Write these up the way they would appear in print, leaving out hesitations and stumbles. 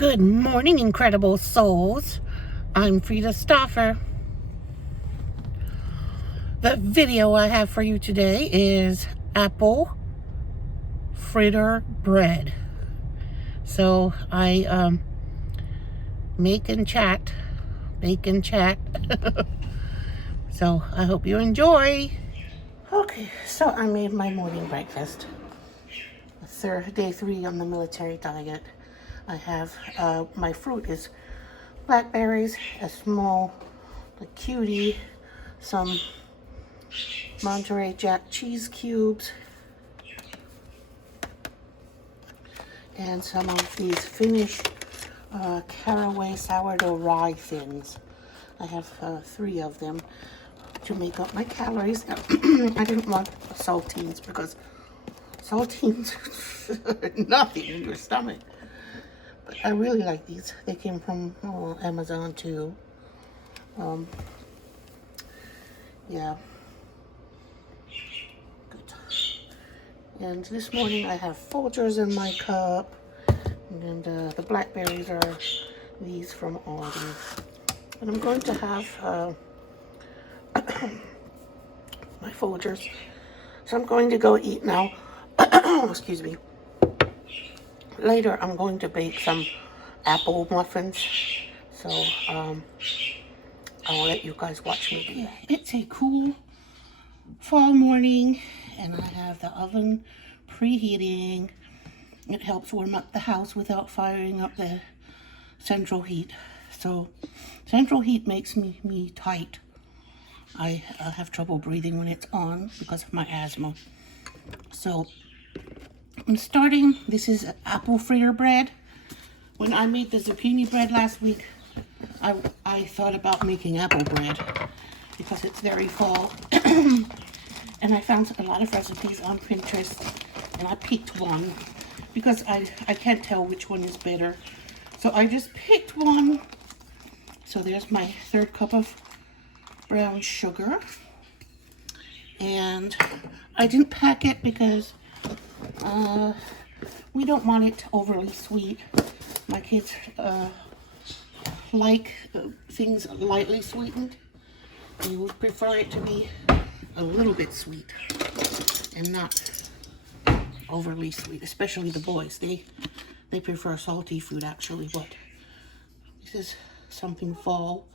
Good morning, incredible souls. I'm Fritter Stoffer. The video I have for you today is apple fritter bread. So I bake and chat. So I hope you enjoy. Okay, so I made my morning breakfast. Day 3 on the military diet. I have my fruit is blackberries, a small cutie, some Monterey Jack cheese cubes, and some of these Finnish caraway sourdough rye thins. I have 3 of them to make up my calories. I didn't want saltines because saltines are nothing in your stomach. But I really like these. They came from Amazon too. Yeah. Good. And this morning I have Folgers in my cup. And the blackberries are these from Aldi. And I'm going to have my Folgers. So I'm going to go eat now. Excuse me. Later I'm going to bake some apple muffins. So I'll let you guys watch me do that. It's a cool fall morning and I have the oven preheating. It helps warm up the house without firing up the central heat. So central heat makes me tight. I have trouble breathing when it's on because of my asthma. So I'm starting. This is apple fritter bread. When I made the zucchini bread last week, I thought about making apple bread because it's very fall. And I found a lot of recipes on Pinterest and I picked one because I can't tell which one is better. So I just picked one. So there's my 3rd cup of brown sugar. And I didn't pack it because we don't want it overly sweet. My kids like things lightly sweetened. We would prefer it to be a little bit sweet and not overly sweet, especially the boys. They prefer salty food actually, but this is something fall.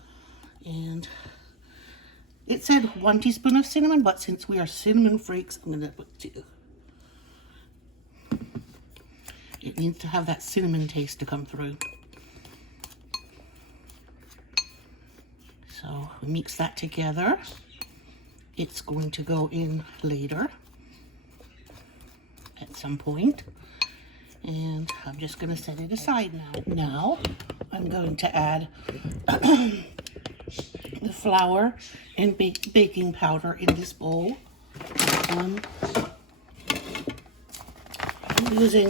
And it said 1 teaspoon of cinnamon, but since we are cinnamon freaks, I'm gonna put 2. It needs to have that cinnamon taste to come through. So we mix that together. It's going to go in later at some point. And I'm just going to set it aside now. Now I'm going to add the flour and baking powder in this bowl. I'm using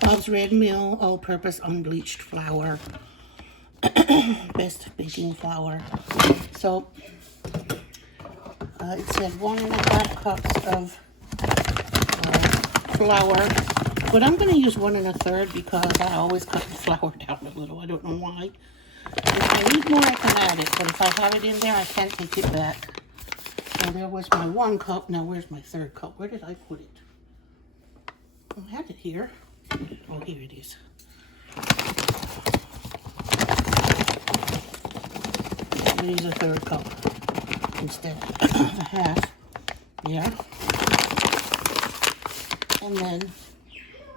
Bob's Red Mill all-purpose unbleached flour. Best baking flour. So it said 1.5 cups of flour, but I'm going to use 1 1/3 because I always cut the flour down a little. I don't know why. If I need more, I can add it, but if I have it in there, I can't take it back. So there was my 1 cup. Now where's my 3rd cup? Where did I put it? I had it here. Oh, here it is. Use a 3rd cup instead of a half. Yeah. And then,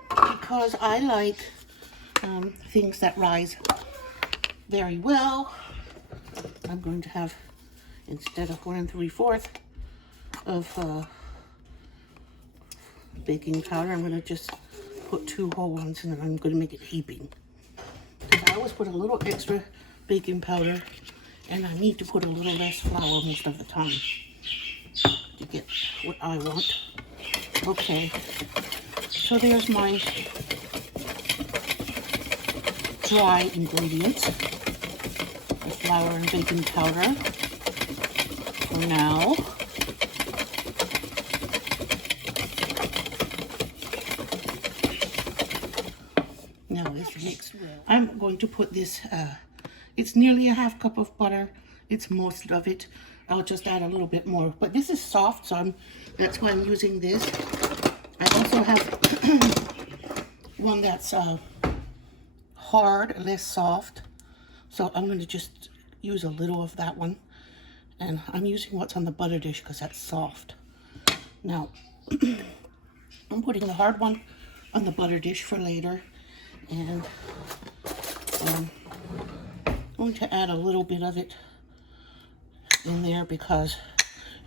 because I like things that rise very well, I'm going to have, instead of 1 3/4 of baking powder, I'm going to just put 2 whole ones, and then I'm going to make it heaping. Because I always put a little extra baking powder, and I need to put a little less flour most of the time to get what I want. Okay, so there's my dry ingredients, the flour and baking powder for now. Now it's mixed well. I'm going to put this, it's nearly a half cup of butter. It's most of it. I'll just add a little bit more. But this is soft, so that's why I'm using this. I also have one that's hard, less soft. So I'm going to just use a little of that one. And I'm using what's on the butter dish because that's soft. Now, I'm putting the hard one on the butter dish for later. And I'm going to add a little bit of it in there because,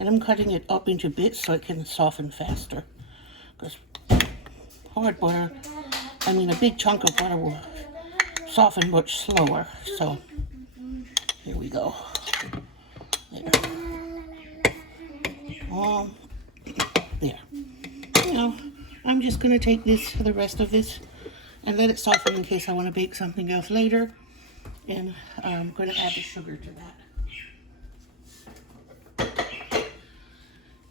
and I'm cutting it up into bits so it can soften faster. Because hard butter, I mean a big chunk of butter will soften much slower. So here we go. There. There. Now I'm just going to take the rest of this and let it soften in case I want to bake something else later. And I'm going to add the sugar to that.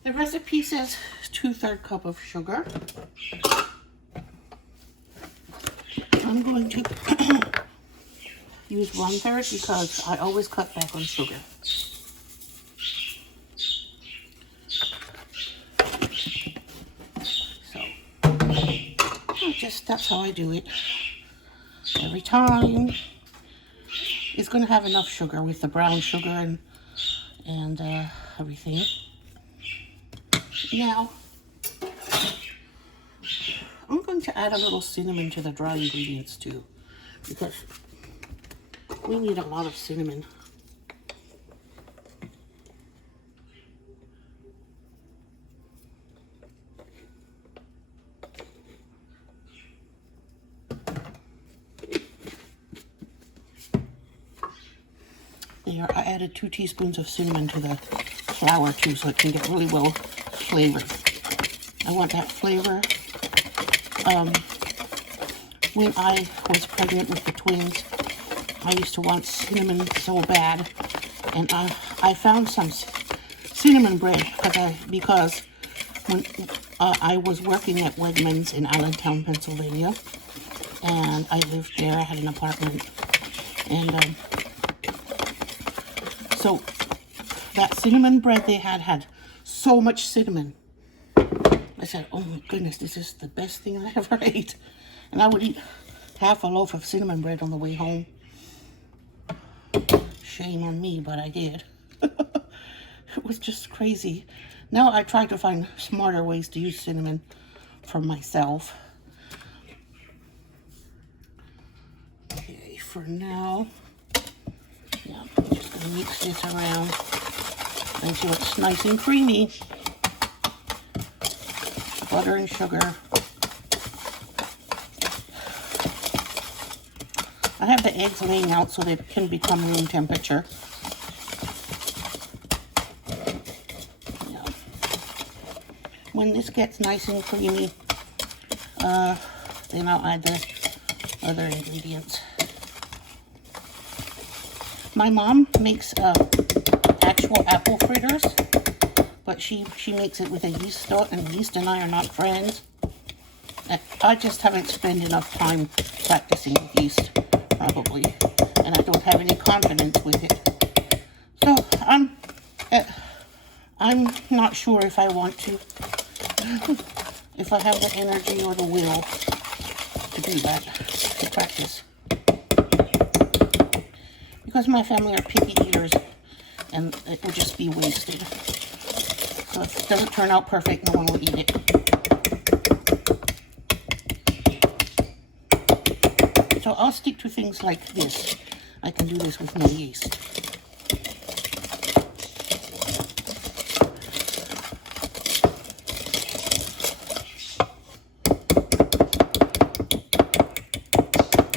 The recipe says 2/3 cup of sugar. I'm going to use 1/3 because I always cut back on sugar. So, that's how I do it. Every time. It's going to have enough sugar with the brown sugar and everything. Now, I'm going to add a little cinnamon to the dry ingredients too, because we need a lot of cinnamon. There, I added 2 teaspoons of cinnamon to the flour too, so it can get really well flavored. I want that flavor. When I was pregnant with the twins, I used to want cinnamon so bad, and I found some cinnamon bread because when I was working at Wegmans in Allentown, Pennsylvania, and I lived there. I had an apartment, and so that cinnamon bread they had so much cinnamon. I said, oh my goodness, this is the best thing I ever ate. And I would eat half a loaf of cinnamon bread on the way home. Shame on me, but I did. It was just crazy. Now I try to find smarter ways to use cinnamon for myself. Okay, for now, yeah, I'm just going to mix this around until it's nice and creamy. Butter and sugar. I have the eggs laying out so they can become room temperature. Yeah. When this gets nice and creamy, then I'll add the other ingredients. My mom makes actual apple fritters, but she makes it with a yeast store, and yeast and I are not friends. I just haven't spent enough time practicing with yeast, probably, and I don't have any confidence with it. So I'm not sure if I want to, if I have the energy or the will to do that, to practice. Because my family are picky eaters, and it would just be wasted. So if it doesn't turn out perfect, no one will eat it. So I'll stick to things like this. I can do this with no yeast.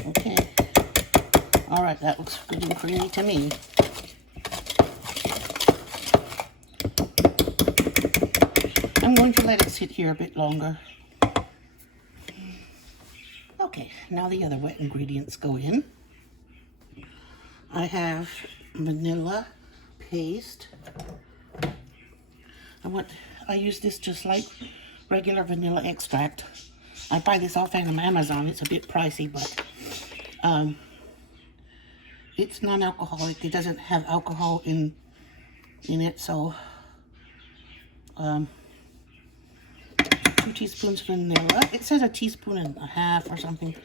Okay. All right, that looks good and creamy to me. I'm going to let it sit here a bit longer. Okay, now the other wet ingredients go in. I have vanilla paste. I use this just like regular vanilla extract. I buy this off of Amazon. It's a bit pricey, but it's non-alcoholic. It doesn't have alcohol in it, so 2 teaspoons vanilla. It says a teaspoon and a half or something,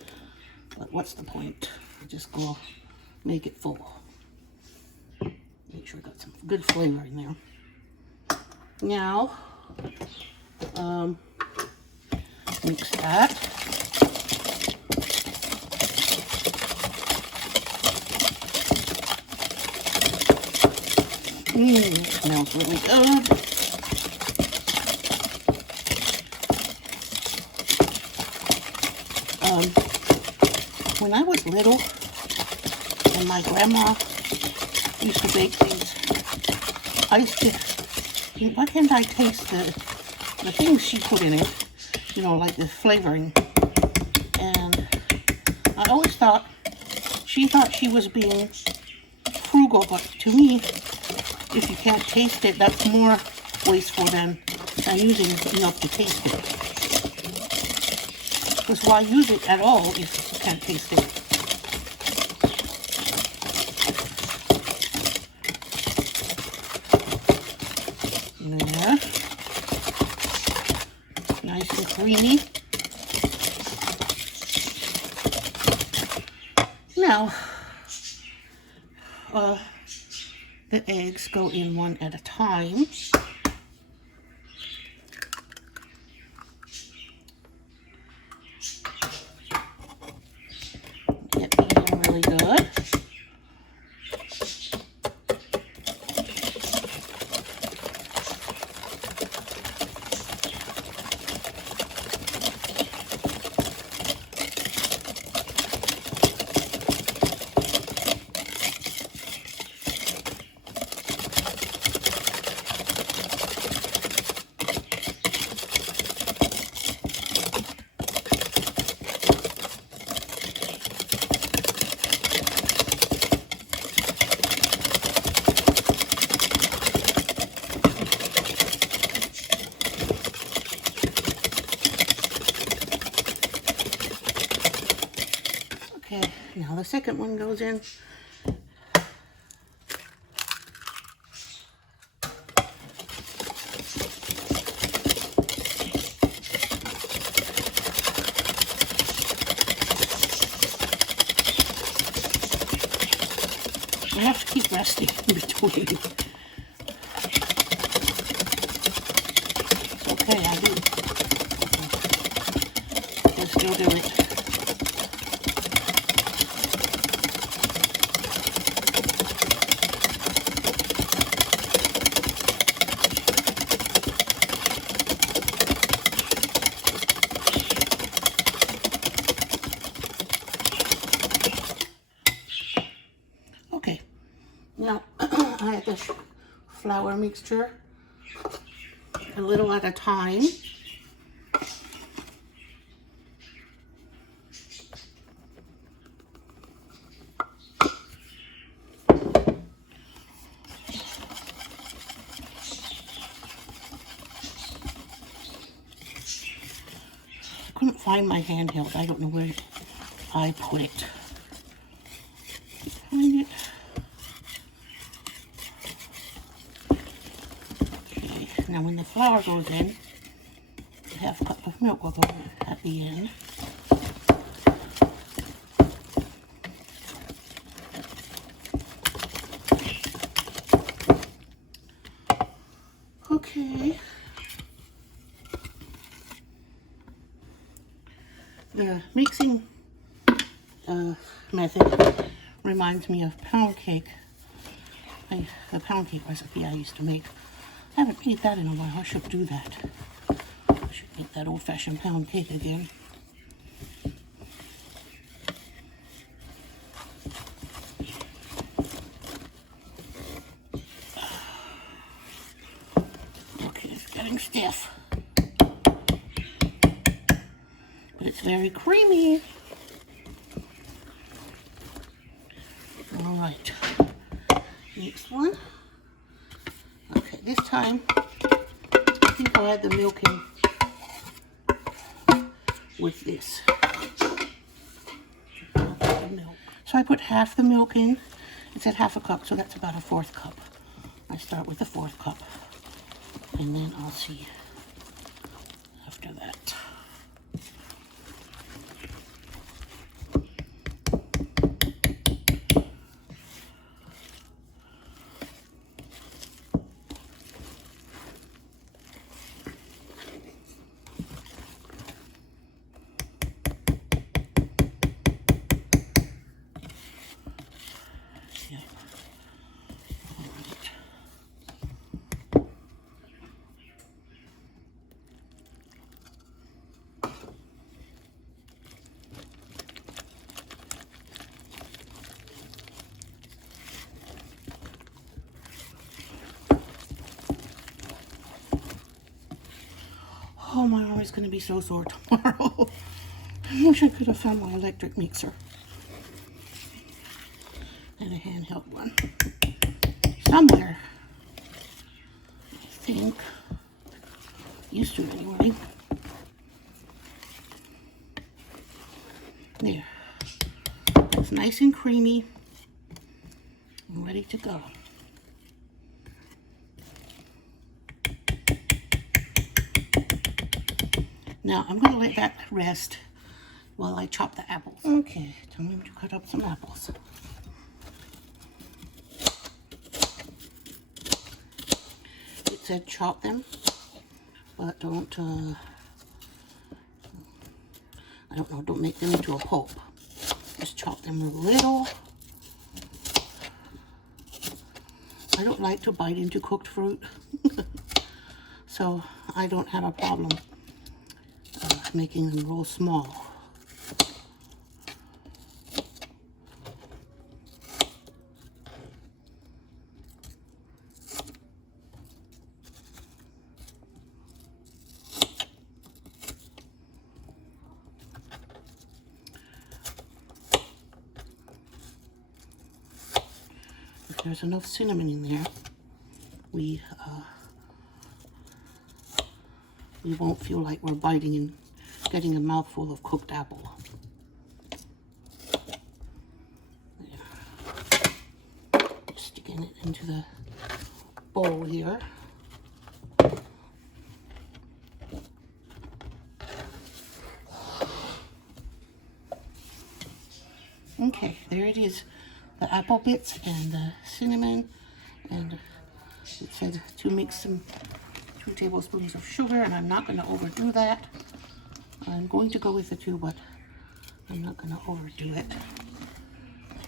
but what's the point? Just go make it full. Make sure I got some good flavor in there. Now, mix that. It smells really good. When I was little, and my grandma used to bake these, I used to, why can't I taste the things she put in it, you know, like the flavoring, and I always thought, she thought she was being frugal, but to me, if you can't taste it, that's more wasteful than using enough to taste it. Because why use it at all if you can't taste it? There. Nice and creamy. Now, the eggs go in one at a time. Get beaten really good. Okay, now the second one goes in. I have to keep resting in between. It's okay, I do. I still do it. Okay, now I add this flour mixture a little at a time. I couldn't find my handheld. I don't know where I put it. Find it. Okay, now when the flour goes in, a half cup of milk will go at the end. Okay. The mixing method reminds me of pound cake. The pound cake recipe I used to make. I haven't made that in a while. I should do that. I should make that old-fashioned pound cake again. Okay, it's getting stiff. But it's very creamy. All right, next one. Okay, this time I think I'll add the milk in with this. So I put half the milk in. It said half a cup, so that's about a 1/4 cup. I start with the 1/4 cup, and then I'll see after that. Oh, my arm is going to be so sore tomorrow. I wish I could have found my electric mixer. And a handheld one. Somewhere. I think. Used to anyway. There. It's nice and creamy. And ready to go. Now, I'm going to let that rest while I chop the apples. Okay, time to cut up some apples. It said chop them, but don't, I don't know, don't make them into a pulp. Just chop them a little. I don't like to bite into cooked fruit, so I don't have a problem making them real small. If there's enough cinnamon in there, we won't feel like we're biting and getting a mouthful of cooked apple. There. Sticking it into the bowl here. Okay, there it is. The apple bits and the cinnamon, and it said to mix some 2 tablespoons of sugar, and I'm not going to overdo that. I'm going to go with the 2, but I'm not going to overdo it.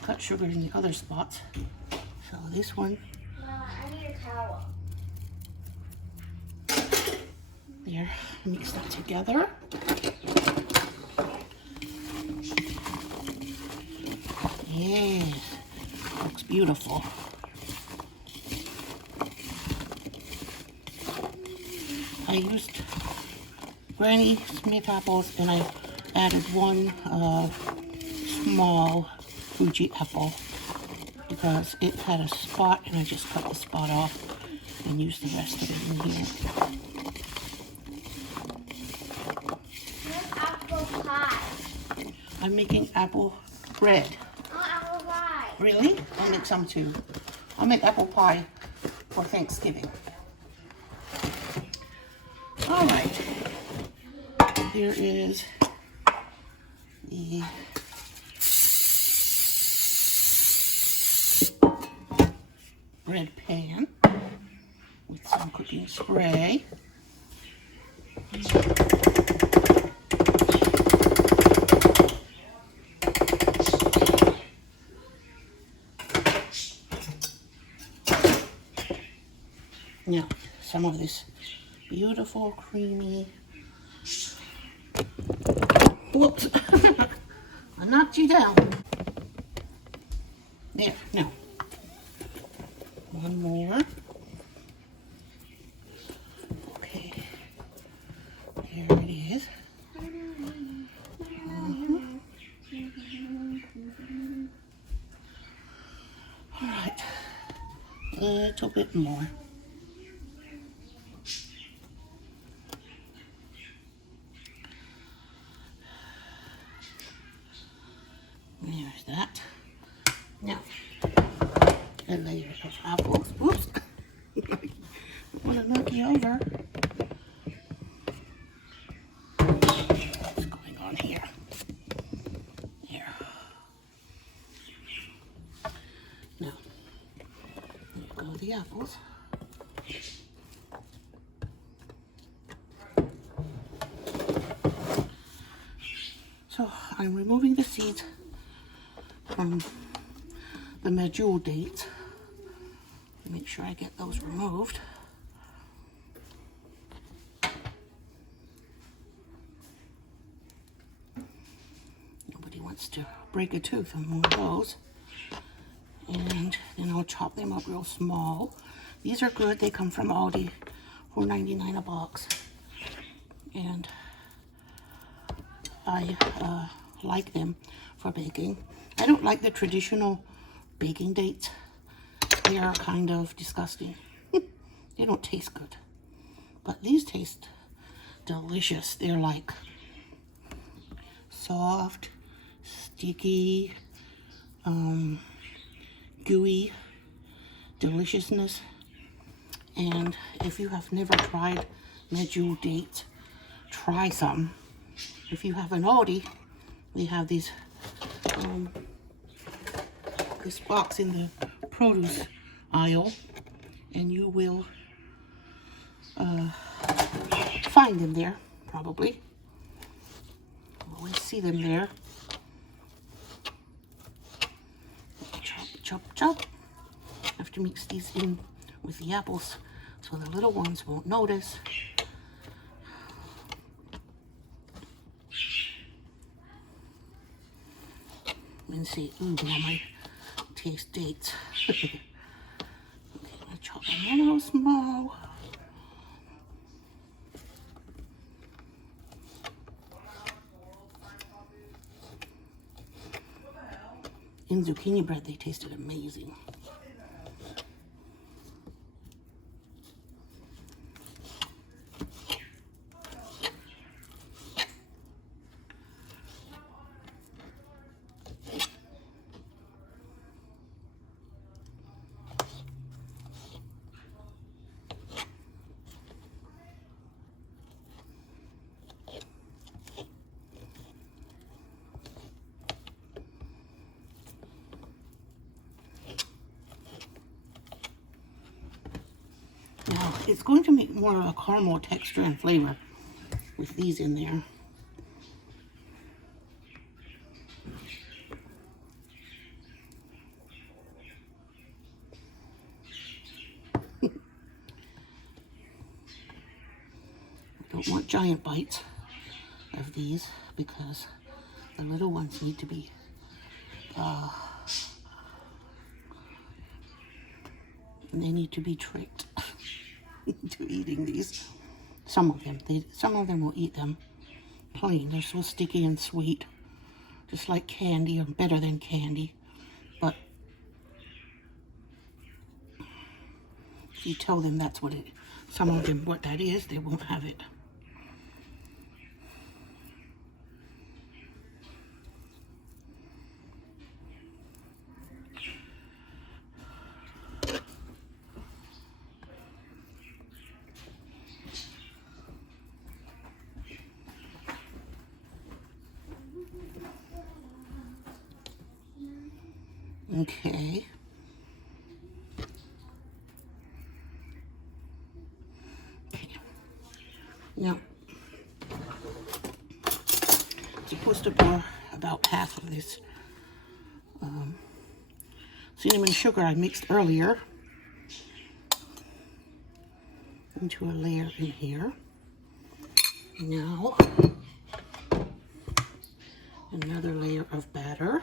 Cut sugar in the other spots. So this one. Mama, I need a towel. There, mix that together. Yes, looks beautiful. I used Granny Smith apples, and I added 1 small Fuji apple because it had a spot, and I just cut the spot off and used the rest of it in here. Here's apple pie. I'm making apple bread. Oh, apple pie. Really? I'll make some too. I'll make apple pie for Thanksgiving. All right. Here is the bread pan with some cooking spray. Now, some of this beautiful, creamy. Whoops! I knocked you down. There, now. 1 more. Okay. Here it is. All right. A little bit more. a layer of apples. Oops. I want to knock you over. What's going on here? Here. Now, there go the apples. So I'm removing the seeds from the Medjool dates. Make sure I get those removed. Nobody wants to break a tooth on one of those. And then I'll chop them up real small. These are good. They come from Aldi, $4.99 a box. And I like them for baking. I don't like the traditional baking dates. They are kind of disgusting. They don't taste good. But these taste delicious. They're like soft, sticky, gooey deliciousness. And if you have never tried Medjool dates, try some. If you have an Aldi, we have these this box in the produce aisle, and you will find them there, probably. Always see them there. Chop, chop, chop. Have to mix these in with the apples so the little ones won't notice. And see, ooh, now my taste dates. Okay, I'm gonna chop them real small. In zucchini bread, they tasted amazing. Now, it's going to make more of a caramel texture and flavor with these in there. I don't want giant bites of these because the little ones need to be they need to be tricked to eating these. Some of them will eat them plain. They're so sticky and sweet, just like candy, or better than candy. But if you tell them that's what some of them what that is, they won't have it. Okay. Now, I'm supposed to pour about half of this cinnamon sugar I mixed earlier into a layer in here. Now, another layer of batter.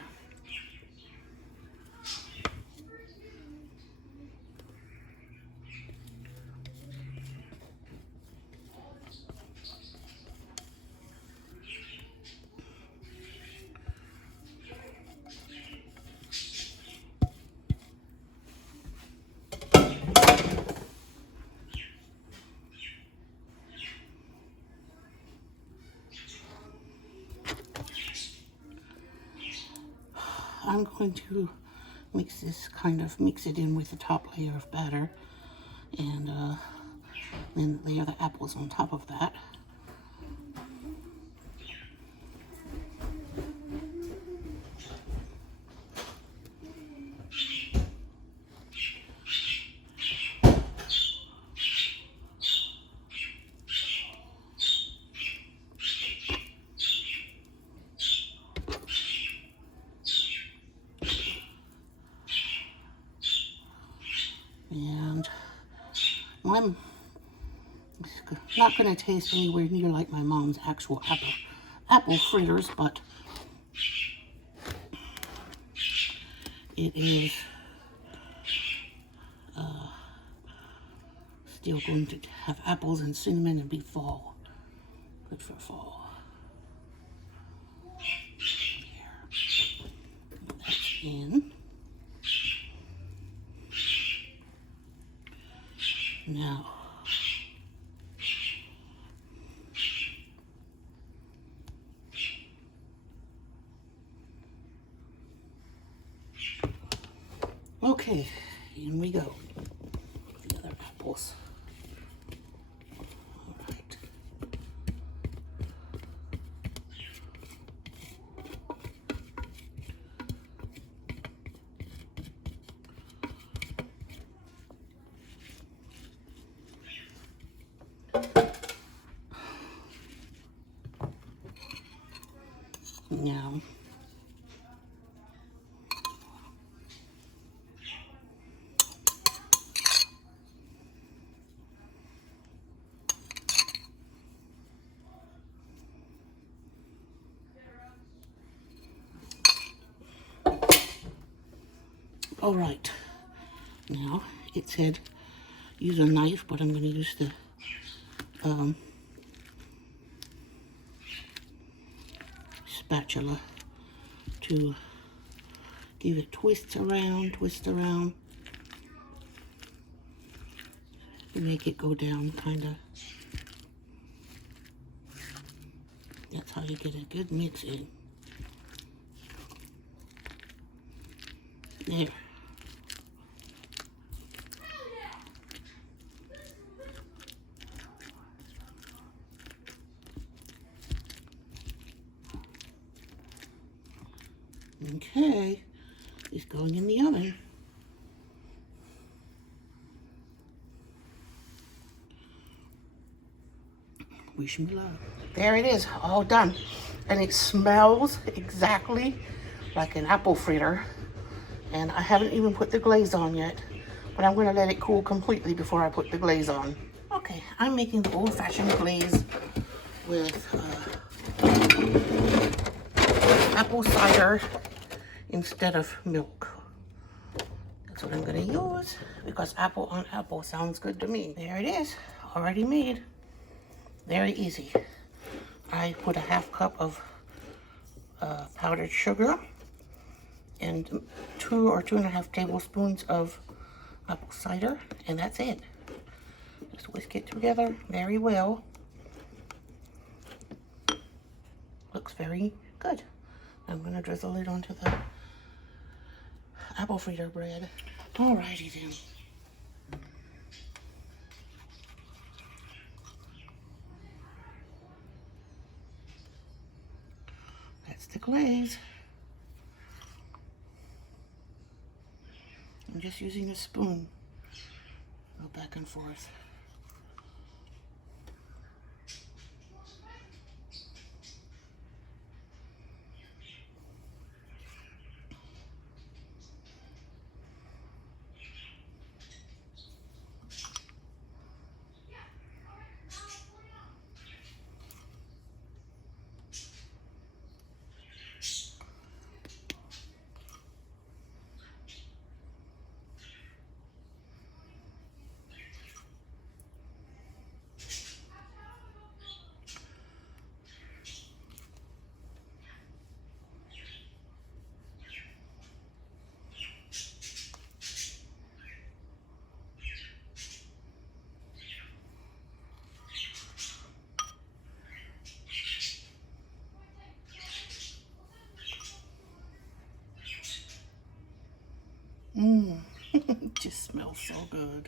I'm going to mix it in with the top layer of batter, and then layer the apples on top of that. And I'm not going to taste anywhere near like my mom's actual apple fritters, but it is still going to have apples and cinnamon and be fall. Good for fall. There. That's in. Now, okay, in we go. The other apples. All right. Now, all right. Now, it said use a knife, but I'm going to use the spatula to give it twist around, and make it go down, kind of. That's how you get a good mix in. There. Okay, it's going in the oven. Wish me luck. There it is, all done. And it smells exactly like an apple fritter. And I haven't even put the glaze on yet, but I'm gonna let it cool completely before I put the glaze on. Okay, I'm making the old-fashioned glaze with apple cider instead of milk. That's what I'm gonna use because apple on apple sounds good to me. There it is, already made. Very easy. I put a half cup of powdered sugar and 2 or 2.5 tablespoons of apple cider, and that's it. Just whisk it together very well. Looks very good. I'm gonna drizzle it onto the apple fritter bread. Alrighty then. That's the glaze. I'm just using a spoon. Go back and forth. just smells so good.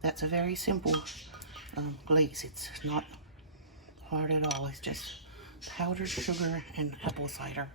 That's a very simple glaze. It's not hard at all. It's just powdered sugar and apple cider.